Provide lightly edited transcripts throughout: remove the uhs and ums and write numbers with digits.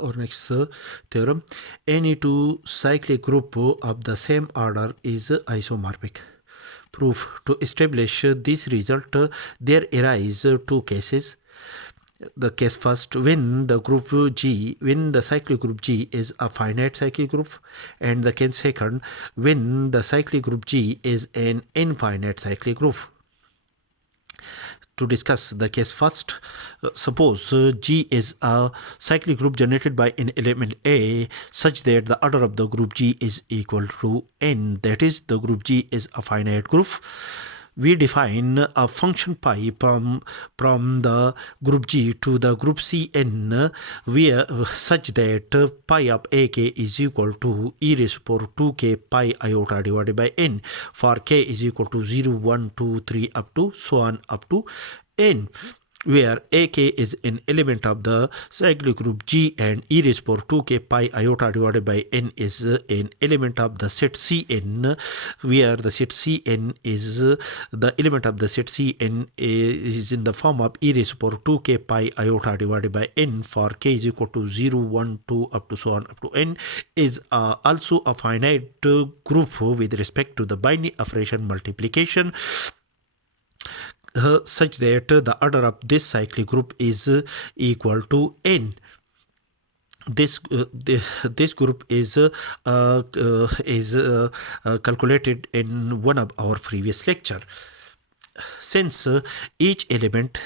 Our next theorem. Any two cyclic group of the same order is isomorphic. Proof. To establish this result, there arise two cases. The case first, when the cyclic group G is a finite cyclic group, and the case second, when the cyclic group G is an infinite cyclic group. To discuss the case first, suppose G is a cyclic group generated by an element A such that the order of the group G is equal to n, that is, the group G is a finite group. We define a function pi from the group G to the group Cn where such that pi of ak is equal to e raised to power 2k pi iota divided by n for k is equal to 0, 1, 2, 3 up to so on up to n, where ak is an element of the cyclic group G and e raised to power 2k pi iota divided by n is an element of the set Cn, where the set Cn is the element of the set Cn is in the form of e raised to power 2k pi iota divided by n for k is equal to 0, 1, 2 up to so on up to n, is also a finite group with respect to the binary operation multiplication. Such that the order of this cyclic group is equal to n. This group is calculated in one of our previous lecture. Since each element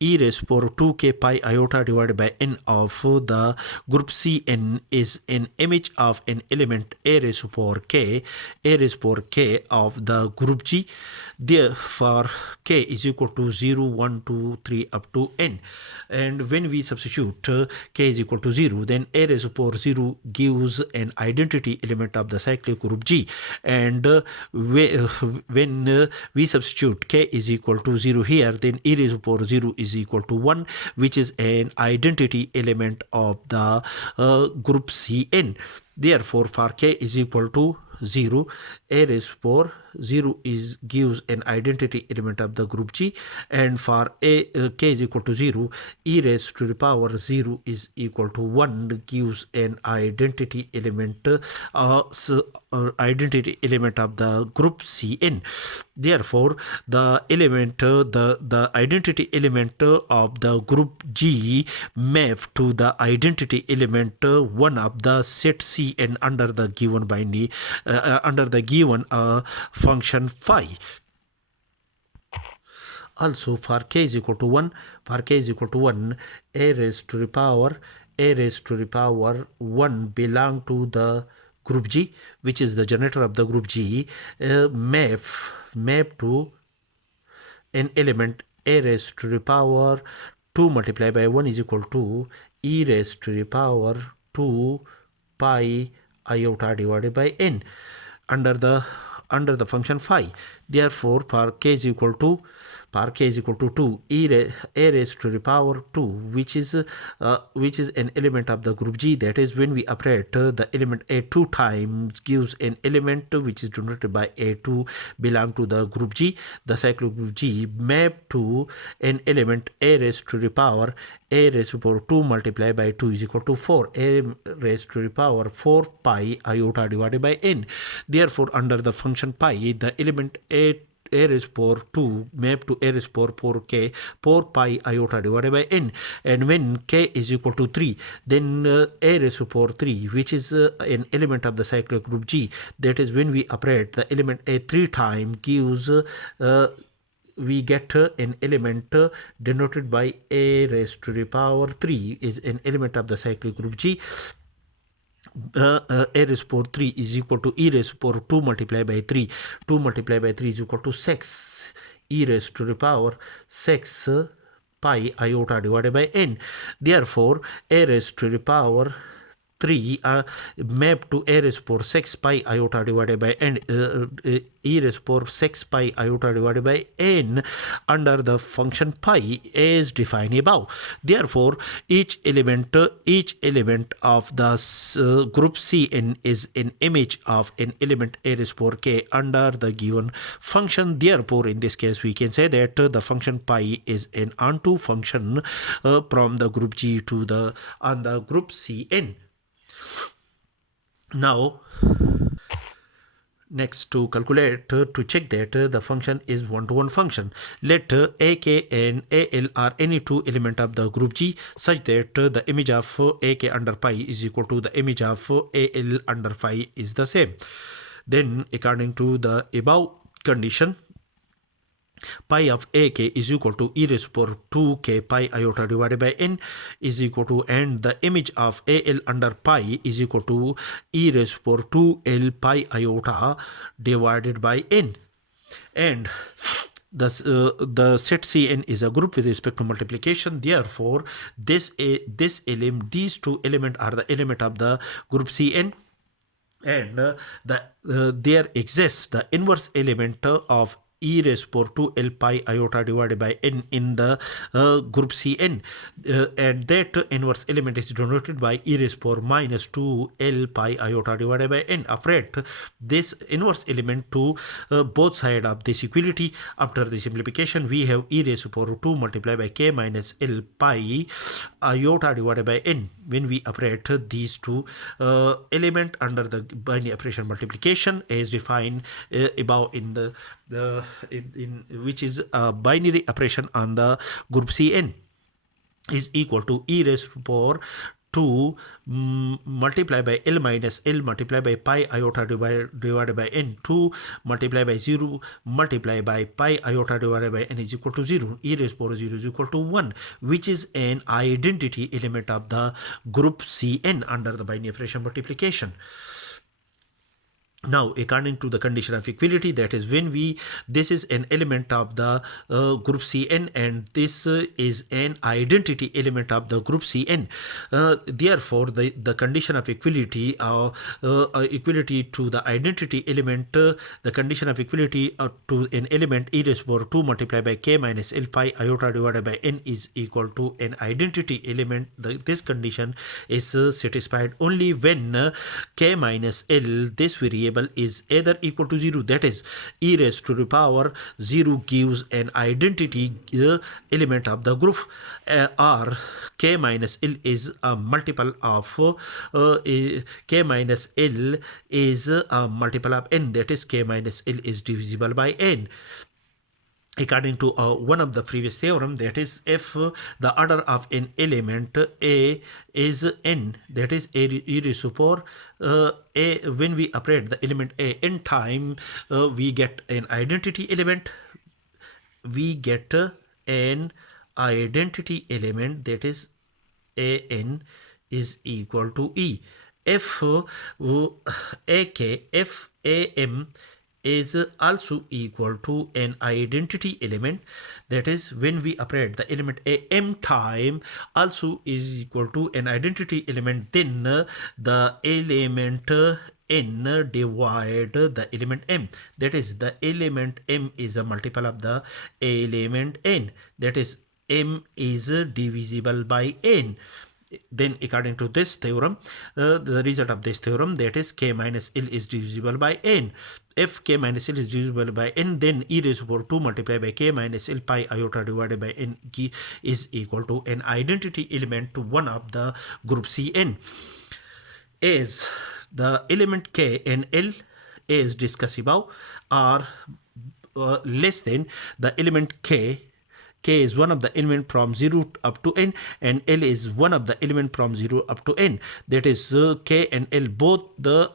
e raised to power 2k pi iota divided by n of the group Cn is an image of an element a raised to power k of the group G, therefore k is equal to 0, 1, 2, 3 up to n. And when we substitute k is equal to 0, then a raised to power 0 gives an identity element of the cyclic group G, and when we substitute k is equal to 0 here, then e raised to power 0 is equal to 1, which is an identity element of the group Cn. Therefore, for k is equal to 0, a raised to power 0 gives an identity element of the group G, and for k is equal to 0, e raised to the power 0 is equal to 1 gives an identity element of the group Cn. Therefore, the identity element of the group G map to the identity element 1 of the set Cn under the given binary function phi. Also, for k is equal to 1, a raised to the power 1 belong to the group G, which is the generator of the group G, map to an element a raised to the power 2 multiplied by 1 is equal to e raised to the power 2 pi iota divided by n under the function phi. Therefore, for k is equal to 2, a raised to the power 2, which is an element of the group G, that is, when we operate the element a 2 times gives an element which is denoted by a2 belong to the group G, the cyclic group G, map to an element a raised to the power 2 multiplied by 2 is equal to 4, a raised to the power 4 pi iota divided by n. Therefore, under the function pi, the element a raised to power 2 map to a raised to power 4 pi iota divided by n, and when k is equal to 3, then a raised to power 3, which is an element of the cyclic group G, that is, when we operate the element a 3 times gives we get an element denoted by a raised to the power 3 is an element of the cyclic group G. A raised to power 3 is equal to e raised to power 2 multiplied by 3. 2 multiplied by 3 is equal to 6 e raised to the power 6 pi iota divided by n. Therefore, a raised to the power 3 mapped to a raised power 6 pi iota divided by n e raised power 6 pi iota divided by n under the function pi as defined above. Therefore, each element of the group Cn is an image of an element a raised power k under the given function. Therefore, in this case, we can say that the function pi is an onto function from the group G to the on the group Cn. Now, next, to calculate, to check that the function is one-to-one function, let ak and al are any two element of the group G such that the image of ak under pi is equal to the image of al under pi is the same. Then, according to the above condition, pi of ak is equal to e raised to power 2k pi iota divided by n is equal to, and the image of al under pi is equal to e raised to power 2l pi iota divided by n. And the set Cn is a group with respect to multiplication. Therefore, these two elements are the element of the group Cn, and there exists the inverse element of e raised to power 2l pi iota divided by n in the group Cn, and that inverse element is denoted by e raised to power minus 2l pi iota divided by n. Operate this inverse element to both sides of this equality. After the simplification, we have e raised to power 2 multiplied by k minus l pi iota divided by n. When we operate these two element under the binary operation multiplication as defined above in the which is a binary operation on the group Cn, is equal to e raised to power 2 multiplied by L minus L multiplied by pi iota divided by n. 2 multiplied by 0 multiplied by pi iota divided by n is equal to 0. E raised to power 0 is equal to 1, which is an identity element of the group Cn under the binary operation multiplication. Now, according to the condition of equality, that is when this is an element of the group Cn and this is an identity element of the group Cn. Therefore, the condition of equality equality to the identity element, the condition of equality to an element e raised to power 2 multiplied by k minus l pi iota divided by n is equal to an identity element. This condition is satisfied only when k minus l, this variable, is either equal to 0, that is e raised to the power 0 gives an identity element of the group, or k minus l is a multiple of k minus l is a multiple of n, that is k minus l is divisible by n. According to one of the previous theorem, that is if the order of an element a is n, that is a e raised to power a, when we operate the element a n time, we get an identity element. We get an identity element, that is a n is equal to e. If if am is also equal to an identity element, that is when we operate the element am time also is equal to an identity element, then the element n divide the element m, that is the element m is a multiple of the element n, that is m is divisible by n. Then, according to this theorem, the result of this theorem, that is k minus l is divisible by n. If k minus l is divisible by n, then e raised to power 2 multiplied by k minus l pi iota divided by n is equal to an identity element to one of the group Cn. As the element k and l, as discussed above, are less than the element k is one of the element from 0 up to n, and l is one of the element from 0 up to n. That is k and l, both the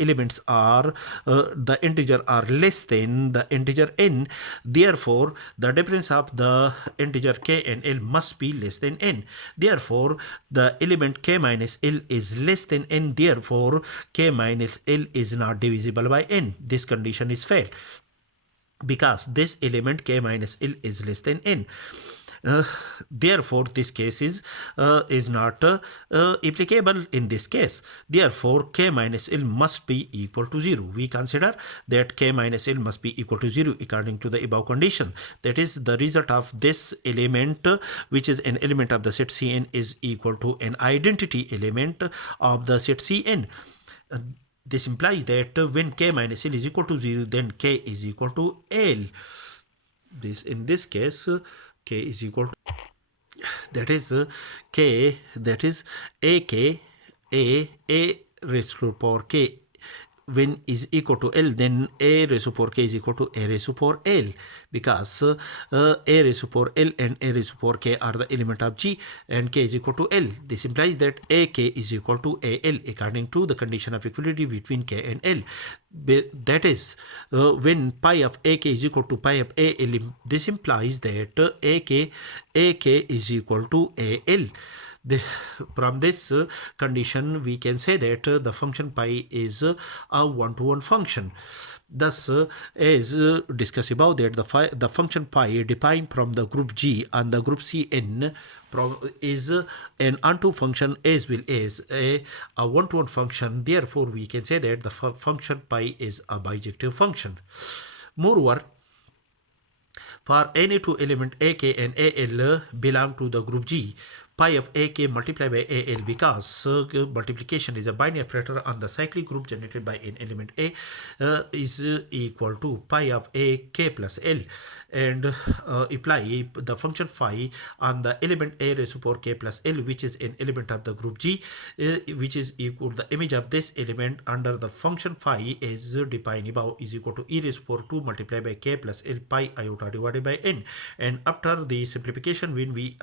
elements are the integer are less than the integer n. Therefore, the difference of the integer k and l must be less than n. Therefore, the element k minus l is less than n. Therefore, k minus l is not divisible by n. This condition is failed, because this element k minus l is less than n. Uh, Therefore, this case is not applicable in this case. Therefore, k minus L must be equal to 0. We consider that k minus L must be equal to 0 according to the above condition. That is, the result of this element, which is an element of the set Cn, is equal to an identity element of the set Cn. Uh, this implies that when k minus L is equal to 0, then k is equal to L. In this case, k is equal to, that is k, that is a raised to power k when is equal to L, then a raised to power k is equal to a raised to power L, because a raised to power L and a raised to power k are the element of G, and k is equal to L. This implies that ak is equal to al according to the condition of equality between k and L. That is, when pi of ak is equal to pi of al, this implies that ak is equal to al. From this condition, we can say that the function pi is a one-to-one function. Thus, as discussed above, that the function pi defined from the group G and the group Cn is an onto function as well as a one-to-one function. Therefore, we can say that the function pi is a bijective function. Moreover, for any two element ak and al belong to the group G, pi of ak multiplied by al, because multiplication is a binary operator on the cyclic group generated by an element a, is equal to pi of ak plus l, and apply the function phi on the element a raised to power k plus l, which is an element of the group G, which is equal to the image of this element under the function phi is defined above is equal to e raised to power 2 multiplied by k plus l pi iota divided by n. And after the simplification, when we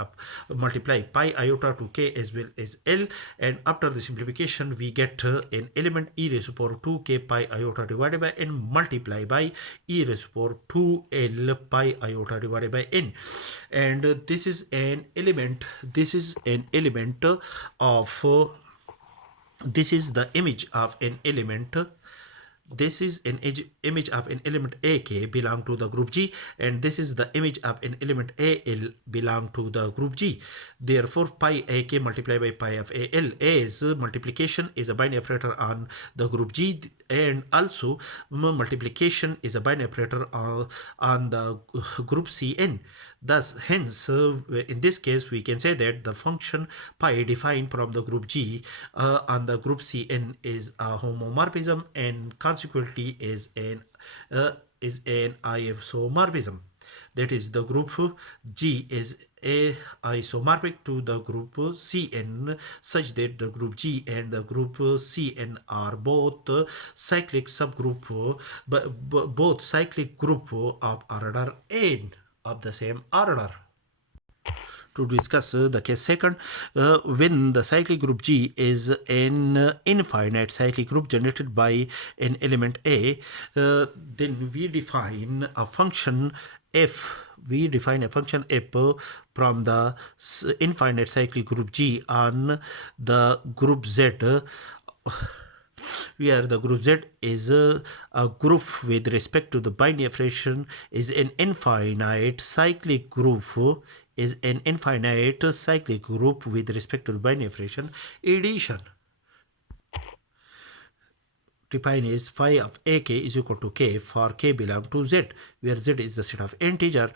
multiply pi iota to k as well as l, and after the simplification, we get an element e raised to power 2 k pi iota divided by n multiply by e raised to power 2 l pi iota divided by n. And this is an element, of this is the image of an element, this is an image of an element ak belong to the group G, and this is the image of an element al belong to the group G. Therefore, pi ak multiplied by pi of al, as multiplication is a binary operator on the group G, and also multiplication is a binary operator on the group Cn. Thus, hence, in this case, we can say that the function pi defined from the group G on the group Cn is a homomorphism, and consequently is an isomorphism. That is, the group G is a isomorphic to the group Cn, such that the group G and the group Cn are both cyclic subgroup, both cyclic group of order n, of the same order. To discuss the case second, when the cyclic group G is an infinite cyclic group generated by an element A, then we define a function f. We define a function f from the infinite cyclic group G on the group Z, where the group Z is a group with respect to the binary operation is an infinite cyclic group, with respect to the binary operation addition. Define is phi of ak is equal to k for k belong to Z, where Z is the set of integer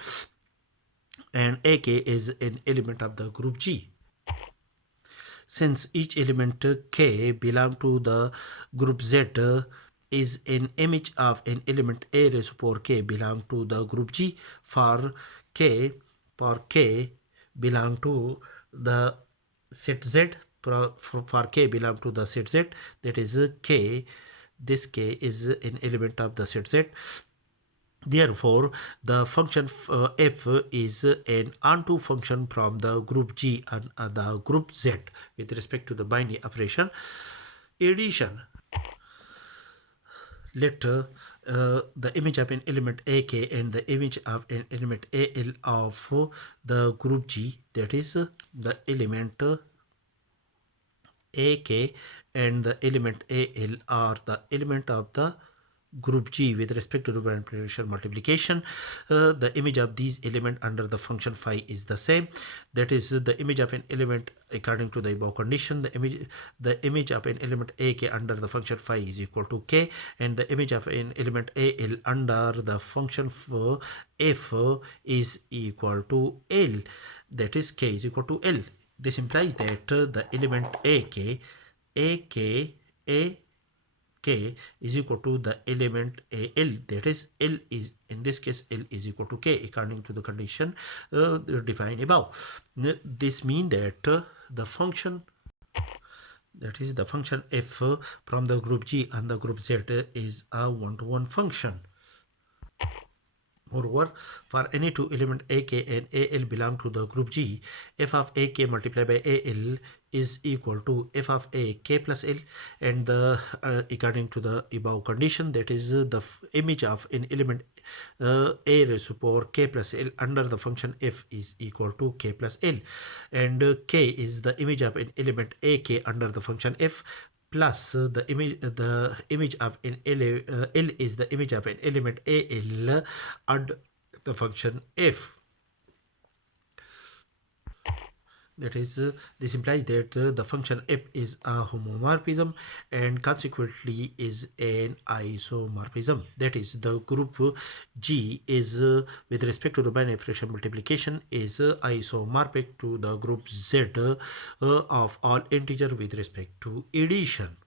and ak is an element of the group G. Since each element k belong to the group Z is an image of an element a raised to power k belong to the group G, for k belong to the set Z, for k belong to the set Z, that is k, this k is an element of the set Z. Therefore, the function f is an onto function from the group G and the group Z with respect to the binary operation addition. Let the image of an element ak and the image of an element al of the group G, that is the element ak and the element al, are the element of the group G with respect to bidimensional multiplication, the image of these element under the function phi is the same. That is the image of an element according to the above condition. The image of an element AK under the function phi is equal to K, and the image of an element AL under the function F is equal to L. That is K is equal to L. This implies that the element AK K is equal to the element L, that is L is, in this case, L is equal to K according to the condition defined above. This means that the function, that is the function f from the group G and the group Z is a one-to-one function. Moreover, for any two element AK and AL belong to the group G, f of AK multiplied by AL is equal to f of AK plus L, and according to the above condition, that is the image of an element A raised to power K plus L under the function f is equal to K plus L, and K is the image of an element AK under the function f, plus the image of an L is the image of an element AL and the function f. That is, this implies that the function f is a homomorphism and consequently is an isomorphism. That is, the group G is with respect to the bidimensional multiplication is isomorphic to the group Z of all integer with respect to addition.